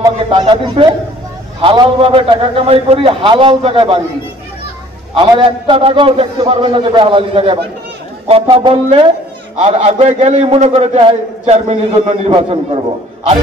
আমাকে টাকা দিছে, হালাল ভাবে টাকা কামাই করি, হালাল জায়গায় বাঁধি। আমার একটা টাকাও দেখতে পারবেন না যে বেহালালি জায়গায় বাঁধি। কথা বললে আর আগে গেলেই মনে করে যে চেয়ারম্যানের জন্য নির্বাচন করব। আর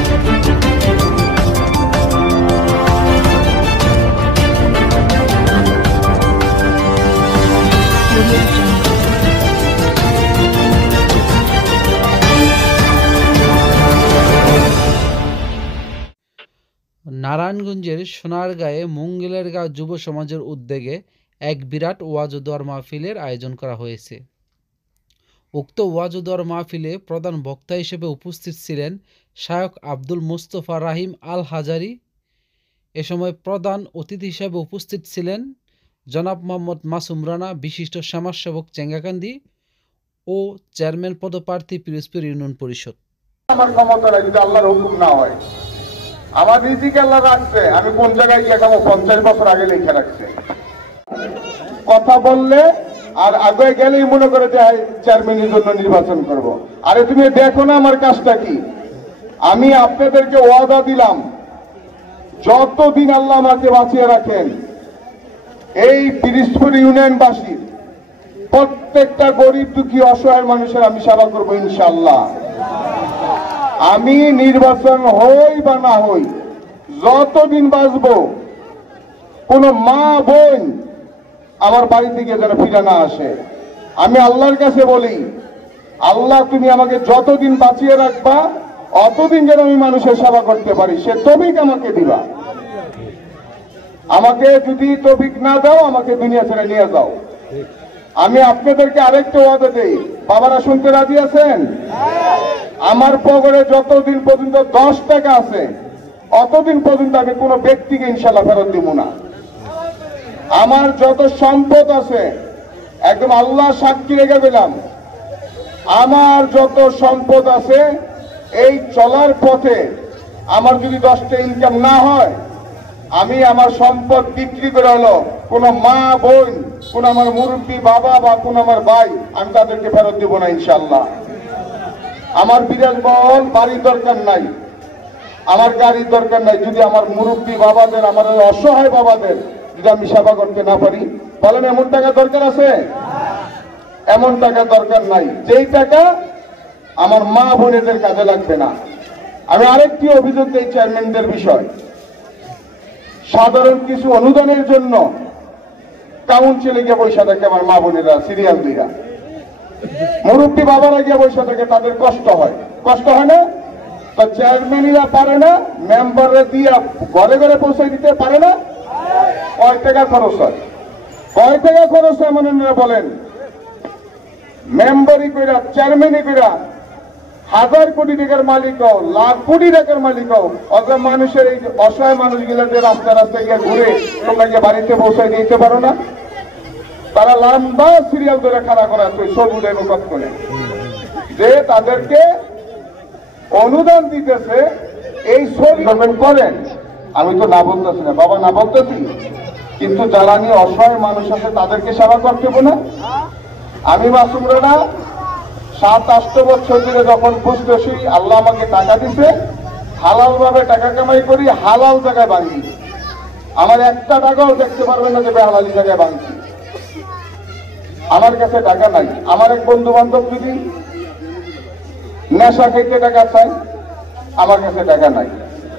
নারায়ণগঞ্জের সোনারগাঁয়ে মুঙ্গেলের গাঁও যুব সমাজের উদ্যোগে এক বিরাট ওয়াজ ও দোয়ার মাহফিলের আয়োজন করা হয়েছে। উক্ত ওয়াজ ও দোয়ার মাহফিলে প্রধান বক্তা হিসেবে উপস্থিত ছিলেন শায়খ আব্দুল মুস্তফা রাহিম আল হাজারি। এ সময় প্রধান অতিথি হিসেবে উপস্থিত ছিলেন জনাব মোহাম্মদ মাসুম রানা, বিশিষ্ট সমাজসেবক চেঙ্গাকান্দি ও চেয়ারম্যান পদপ্রার্থী পিরোজপুর ইউনিয়ন পরিষদ। আমার ক্ষমতা নাই যদি আল্লাহর হুকুম না হয়। আমার রিজিক আল্লাহ রাখছে, আমি কোন জায়গায় গিয়ে খাবো 50 বছর আগে লিখে রাখছে। কথা বললে আর আগে গেলেই মনে করে যে চেয়ারম্যানের জন্য নির্বাচন করব। আরে তুমি দেখো না আমার কাজটা কি। আমি আপনাদেরকে ওয়াদা দিলাম, যতদিন আল্লাহ আমাকে বাঁচিয়ে রাখেন, এই পিরোজপুর ইউনিয়নবাসী প্রত্যেকটা গরিব দুঃখী অসহায় মানুষের আমি সেবা করবো ইনশাআল্লাহ। আমি নির্বাচন হই বা না হই, যতদিন বাঁচবো কোন মা বোন আমার বাড়ি থেকে যেন ফিরে না আসে। আমি আল্লাহর কাছে বলি, আল্লাহ তুমি আমাকে যতদিন বাঁচিয়ে রাখবা, অতদিন যেন আমি মানুষের সেবা করতে পারি, সে তৌফিক আমাকে দিবা। আমাকে যদি তৌফিক না দাও, আমাকে দুনিয়া ছেড়ে নিয়ে যাও। আমি আপনাদেরকে আরেকটা ওয়াদা দেই, বাবারা শুনতে রাজি আছেন? আমার পকেটে যতদিন পর্যন্ত 10 টাকা আছে, অতদিন পর্যন্ত আমি কোনো ব্যক্তিকে ইনশাআল্লাহ ফেরত দিব না। আমার যত সম্পদ আছে, একদম আল্লাহ সাক্ষী রেখে দিলাম, আমার যত সম্পদ আছে, এই চলার পথে আমার যদি 10টা ইনকাম না হয়, আমি আমার সম্পদ বিক্রি করে হলো কোন মা বোন, কোন আমার মুরব্বী বাবা বা কোন আমার ভাই, আমি তাদেরকে ফেরত দিব না ইনশাআল্লাহ। আমার বিলাসবহুল বাড়ির দরকার নাই, আমার গাড়ির দরকার নাই, যদি আমার মুরব্বী বাবাদের, আমার অসহায় বাবাদের যদি আমি সেবা করতে না পারি, বলেন এমন টাকা দরকার আছে? এমন টাকা দরকার নাই যেই টাকা আমার মা বোনেদের কাজে লাগবে না। আমি আরেকটি অভিযোগ দিই চেয়ারম্যানদের বিষয়, সাধারণ কিছু অনুদানের জন্য কাউন্সিলে গিয়ে বৈশা থাকে আমার মা বোনেরা, সিরিয়াল দিয়া মুরব্বী বাবারা গিয়ে বৈশা থাকে, তাদের কষ্ট হয়। কষ্ট হয় না? তো চেয়ারম্যানরা পারে না, মেম্বাররা দিয়ে ঘরে ঘরে পৌঁছে দিতে পারে না। কয় টাকা খরচ হয়? কয় টাকা খরচ হয় মনে বলেন? মেম্বারি কইরা, চেয়ারম্যানই কইরা 1000 কোটি টাকার মালিক হও, লাখ কোটি টাকার মালিক হও, অত মানুষের এই অসহায় মানুষগুলো যে রাস্তা রাস্তায় গিয়ে ঘুরে তোমরা গিয়ে বাড়িতে পৌঁছায় দিতে পারো না? তারা লম্বা সিরিয়াল ধরে খাড়া করা সবুজের মুখত করে যে তাদেরকে অনুদান দিতেছে, এই গভর্নমেন্ট করেন। আমি তো না বলতেছি না বাবা, না বলতেছি, কিন্তু জ্বালানি অসহায় মানুষ আছে, তাদেরকে সেবা করতে হবে না? আমি মাসুম রানা 7-8 বছর ধরে যখন বুঝতেছি আল্লাহ আমাকে টাকা দিছে, হালাল ভাবে টাকা কামাই করি, হালাল জায়গায় বাঁধি। আমার একটা টাকাও দেখতে পারবেন না যে বেহালালি জায়গায় বাঁধি। আমার কাছে টাকা নাই। আমার এক বন্ধু বান্ধব যদি নেশা খাইতে টাকা চাই, আমার কাছে টাকা নাই।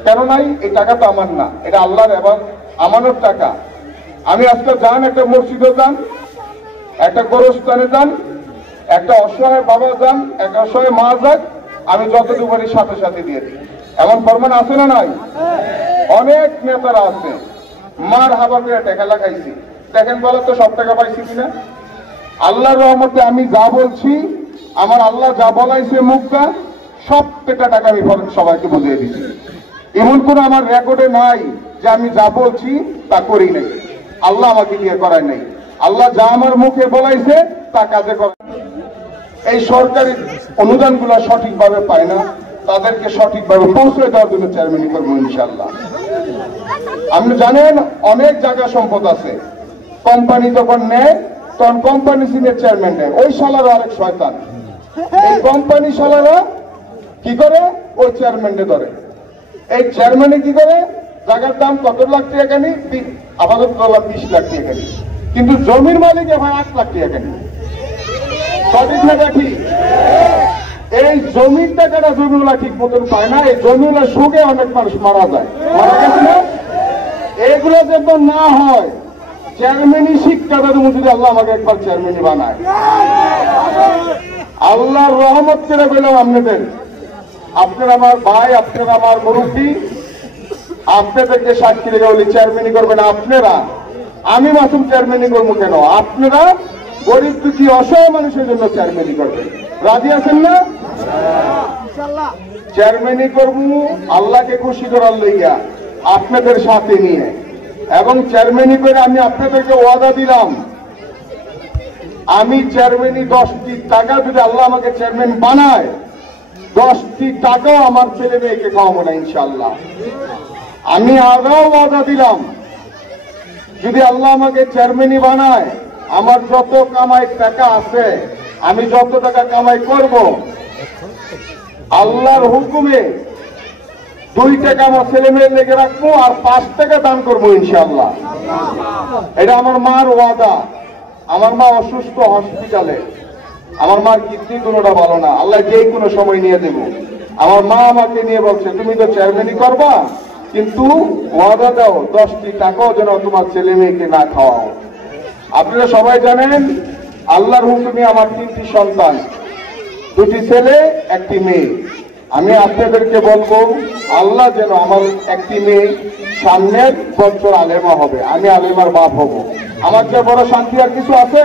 কেন নাই? এই টাকা তো আমার না, এটা আল্লাহর এবং আমানত টাকা। আমি আজকে যান, একটা মসজিদে যান, একটা গোরস্থানে যান, একটা অসহায় বাবা যান, একটা অসহায় মা যান, আমি যতটুকু পারি সাথে সাথে দিয়ে দিই। এমন ফরমান আছে না নাই? অনেক নেতারা আছে, মার হাবা করে টাকা লাগাইছি, দেখেন বলো তো সব টাকা পাইছি কিনা? আল্লাহর রহমতে আমি যা বলছি, আমার আল্লাহ যা বলাইছে মুখটা, সবটা টাকা আমি সবাইকে বুঝিয়ে দিচ্ছি। এমন কোন আমার রেকর্ডে নাই যে আমি যা বলছি তা করি নাই, আল্লাহ আমাকে দিয়ে করায় নাই। আল্লাহ যা আমার মুখে বলাইছে তা কাজে করে। এই সরকারি অনুদানগুলো সঠিকভাবে পায় না, তাদেরকে সঠিকভাবে পৌঁছে দেওয়ার জন্য চেয়ারম্যানই করবো ইনশাআল্লাহ। আপনি জানেন অনেক জায়গা সম্পদ আছে, কোম্পানি যখন নেয় তখন কোম্পানি সিনিয়র চেয়ারম্যান নেয়, ওই শালারা আরেক শয়তান। এই কোম্পানি শালারা কি করে? ওই চেয়ারম্যানকে ধরে, এই চেয়ারম্যানে কি করে, জায়গার দাম কত লাখ টাকা কেনি, আপাতত 20 লাখ টাকা কেনি, কিন্তু জমির মালিক ভাই 8 লাখ টাকা কেনি। সঠিক না ঠিক? এই জমির টাকাটা জমিওয়ালা ঠিক মতন পায় না, এই জমিওয়ালা সুখে অনেক মানুষ মারা যায়, মারা গেছে না? এগুলো যেন না হয়, চেয়ারম্যানই শিক্ষা দেবো যদি আল্লাহ আমাকে একবার চেয়ারম্যানই বানায়। আল্লাহর রহমত করে পেলাম আপনাদের, আপনারা আমার ভাই, আপনারা আমার মুরব্বী, আপনাদেরকে সাক্ষী রেখে বলি চেয়ারম্যানই করবেন আপনারা। আমি মাসুম চেয়ারম্যানই করবো কেন? আপনারা গরিব দুঃখী অসহায় মানুষের জন্য চেয়ারম্যানই করবেন। রাজি আছেন না? চেয়ারম্যানই করবো আল্লাহকে খুশি করার লইয়া, আপনাদের সাথে নিয়ে। এবং চেয়ারম্যানই করে আমি আপনাদেরকে ওয়াদা দিলাম, আমি চেয়ারম্যানই 10টি টাকা যদি আল্লাহ আমাকে চেয়ারম্যান বানায়, 10টি টাকাও আমার ছেলে মেয়েকে খাওয়াবো না ইনশাআল্লাহ। আমি আগেও ওয়াদা দিলাম, যদি আল্লাহ আমাকে চেয়ারম্যানই বানায়, আমার যত কামাই টাকা আছে, আমি যত টাকা কামাই করব, আল্লাহর হুকুমে 2 টাকা আমার ছেলে মেয়ের লেগে রাখবো, আর 5 টাকা দান করবো ইনশাআল্লাহ। এটা আমার মার ওয়াদা। আমার মা অসুস্থ, হসপিটালে, আমার মার কিডনি কোনোটা ভালো না, আল্লাহ যেই কোনো সময় নিয়ে দেব। আমার মা আমাকে নিয়ে বলছে, তুমি তো চেয়ারম্যানই করবা, কিন্তু ওয়াদা দাও 10টি টাকাও যেন তোমার ছেলে মেয়েকে না খাওয়াও। আপনারা সবাই জানেন, আল্লাহর হুকুমে আমার 3টি সন্তান, 2টি ছেলে 1টি মেয়ে। আমি আপনাদেরকে বলবো, আল্লাহ যেন আমার 1টি মেয়ে সামনের বছর আলেমা হবে, আমি আলেমার বাপ হব। আমার চেয়ে বড় শান্তি আর কিছু আছে?